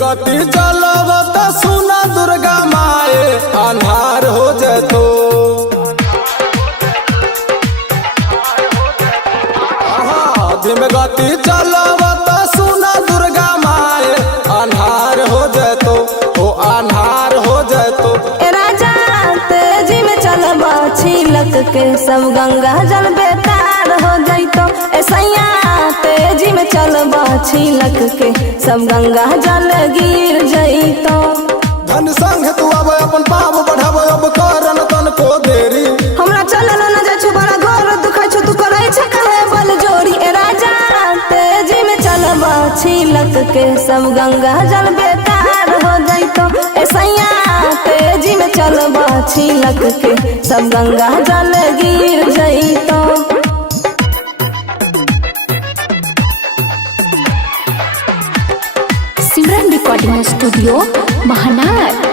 गति चलब त सुना दुर्गा माए अन्हार हो जतो। धीम गति चलब त सुना दुर्गा माए अन्हार हो जतो, हो अन्हार हो जतो। राजा तेजी में चलबा छिलक के सब गंगा जल बेकार हो जैतो। ऐसैया तेजी में चलबा छिलक के सब गंगा जल गिर जैतो। धन संग तू अब अपन पाप बढ़ाब अब करन तन को देरी। हमरा चलल न जाय छु बड़ा गोर दुखाय छु तू करे छ कहे बल जोरी। ए राजा तेजी में चलबा छिलक के सब गंगा जल बेकार हो जैतो। ऐसैया तेजी में चलबा छिलक के सब गंगा जल गिर जैतो। Simran recording studio Mahanar.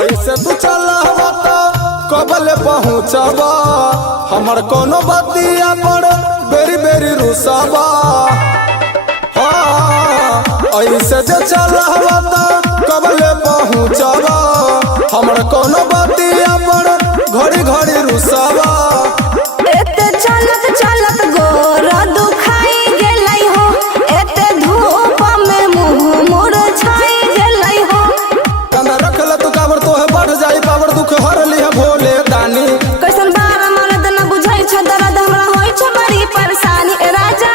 ऐसे तू चलब त कबल पहुँचब हमर कोनो बतिया पर बेरी बेरी रुसबा। ऐसे जे चलब त कबल पहुँचब हमर कोनो बतिया पर घड़ी घड़ी रुसबा। एते चलत चलत गोर दुखाई गेलै हो, एते धूप में मुंह मुरझाई गेलै हो। कंधा रखल तू काबर तोहे बढ़ जाई पावर दुख हर लिह भोले दानी। कैसन बार मर्द न बुझाई छ दर्द हमरा होई छ बड़ी परेशानी। ए राजा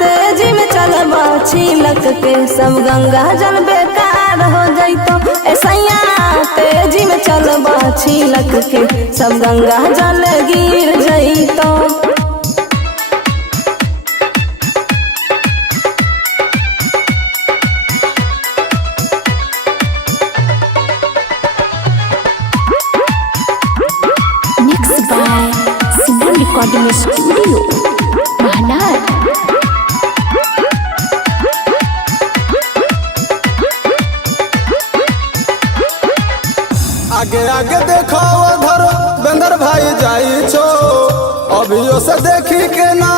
तेजी में चलबा छिलक के सब गंगा जल बेकार हो जैतो। ऐसैया तेजी में चलबा छिलक के सब गंगा जल गिर जैतो। Mix by Simran recording studio Mahanar. आगे आगे देखो धर बेंदर भाई जाई छो, अभियो से देखी के ना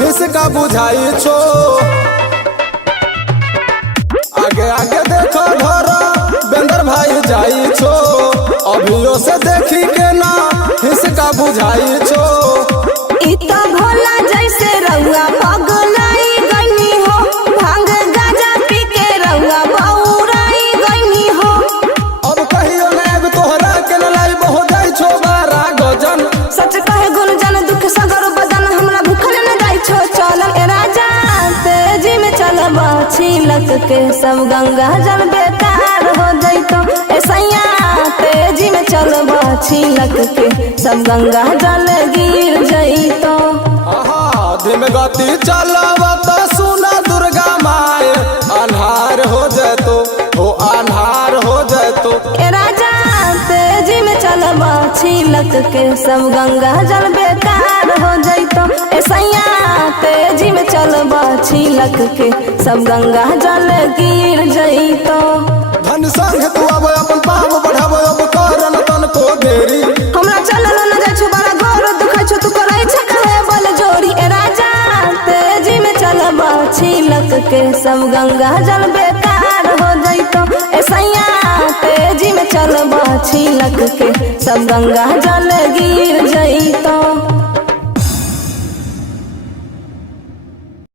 हिसका बुझाई छो। आगे आगे देखो धर बेंदर भाई जाई छो, अभियो से देखी के ना हिसका बुझाई छो। इता भोला जैसे रउआ पगलाई गईनी हो, भांग गाजा पी के रउआ बौराई गईनी हो। अब कहियो नेग तोहरा के लाई हो जाई छो बारा गजन। सच कहे गुनजन दुख सगर बदन हमरा भूखल न जाई छो चलन। ए राजा तेजी में चलबा छिलक के सब गंगा जल बेकार हो जैतो। ऐसैया तेजी में चलबा छिलक के सब गंगा जल गिर जैतो। धीम गति चलब त सुना दुर्गा माए अन्हार हो जतो, हो अन्हार हो जतो। ए राजा तेजी में चलबा छिलक के सब गंगा जल बेकार हो जैतो। ऐसैया तेजी में चलबा छिलक के सब गंगा जल गिर जैतो। धन संग तू अब अपन पाप बढ़ाब अब करन तन को देरी। हमरा चलल न जाय छु बड़ा गोर दुखाय छु तू करे छ कहे बल जोरी। ए राजा तेजी में चलबा छिलक के सब गंगा जल बेकार हो जैतो। ऐसैया तेजी में चलबा छिलक के सब गंगा जल गिर जैतो।